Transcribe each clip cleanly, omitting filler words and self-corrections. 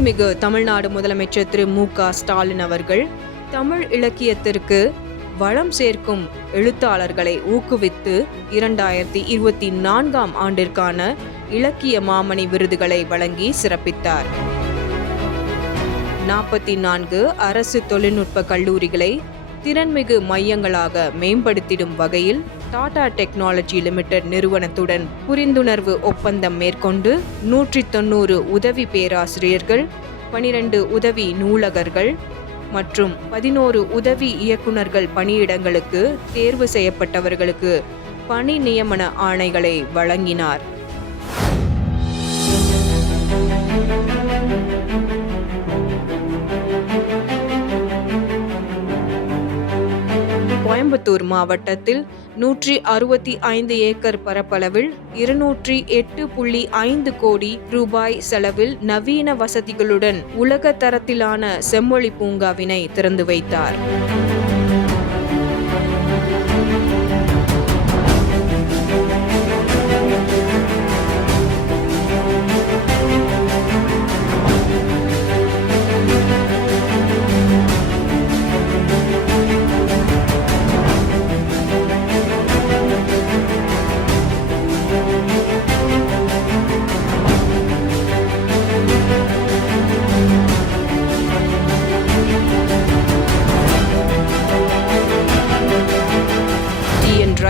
மாண்புமிகு தமிழ்நாடு முதலமைச்சர் திரு மு.க.ஸ்டாலின் அவர்கள் தமிழ் இலக்கியத்திற்கு வளம் சேர்க்கும் எழுத்தாளர்களை ஊக்குவித்து 2024ஆம் ஆண்டிற்கான இலக்கிய மாமணி விருதுகளை வழங்கி சிறப்பித்தார். 44 அரசு தொழில்நுட்ப கல்லூரிகளை திறன்மிகு மையங்களாக மேம்படுத்திடும் வகையில் டாடா டெக்னாலஜி லிமிடெட் நிறுவனத்துடன் புரிந்துணர்வு ஒப்பந்தம் மேற்கொண்டு 190 உதவி பேராசிரியர்கள், 12 உதவி நூலகர்கள் மற்றும் 11 உதவி இயக்குநர்கள் பணியிடங்களுக்கு தேர்வு செய்யப்பட்டவர்களுக்கு பணி நியமன ஆணைகளை வழங்கினார். கோயம்புத்தூர் மாவட்டத்தில் 165 ஏக்கர் பரப்பளவில் 208.5 கோடி ரூபாய் செலவில் நவீன வசதிகளுடன் உலக தரத்திலான செம்மொழி பூங்காவினை திறந்து வைத்தார்.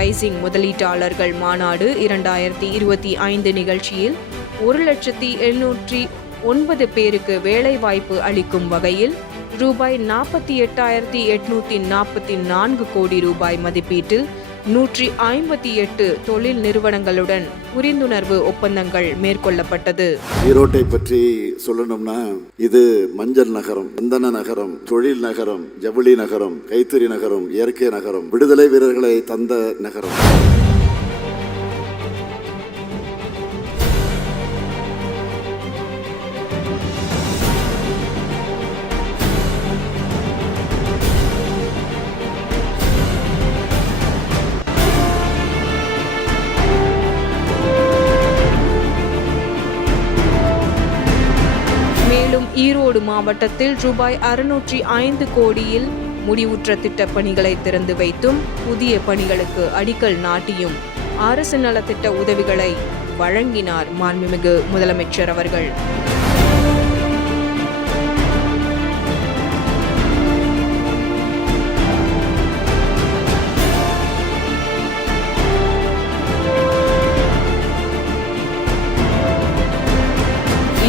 ரைசிங் முதலீட்டாளர்கள் மாநாடு 2025 நிகழ்ச்சியில் 1,709 பேருக்கு வேலைவாய்ப்பு அளிக்கும் வகையில் ரூபாய் 48,844 கோடி ரூபாய் மதிப்பீட்டில் 158 தொழில் நிறுவனங்களுடன் புரிந்துணர்வு ஒப்பந்தங்கள் மேற்கொள்ளப்பட்டது. ஈரோட்டை பற்றி சொல்லணும்னா இது மஞ்சள் நகரம், சந்தன நகரம், தொழில் நகரம், ஜவுளி நகரம், கைத்தறி நகரம், இயற்கை நகரம், விடுதலை வீரர்களை தந்த நகரம். மேலும் ஈரோடு மாவட்டத்தில் ரூபாய் 605 கோடியில் முடிவுற்ற திட்டப் பணிகளை திறந்து வைத்தும் புதிய பணிகளுக்கு அடிக்கல் நாட்டியும் அரசு நலத்திட்ட உதவிகளை வழங்கினார் மாண்புமிகு முதலமைச்சர் அவர்கள்.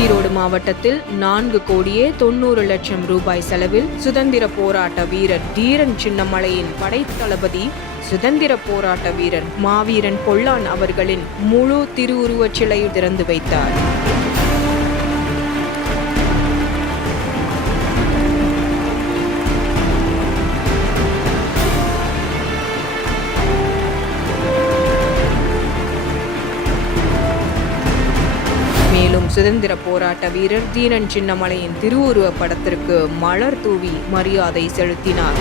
ஈரோடு மாவட்டத்தில் 4,90,00,000 ரூபாய் செலவில் சுதந்திர போராட்ட வீரர் தீரன் சின்னமலையின் படைத்தளபதி சுதந்திர போராட்ட வீரர் மாவீரன் பொல்லான் அவர்களின் முழு திருவுருவச் சிலையை திறந்து வைத்தார். மேலும் சுதந்திர போராட்ட வீரர் தீரன் சின்னமலையின் திருவுருவ படத்திற்கு மலர் தூவி மரியாதை செலுத்தினார்.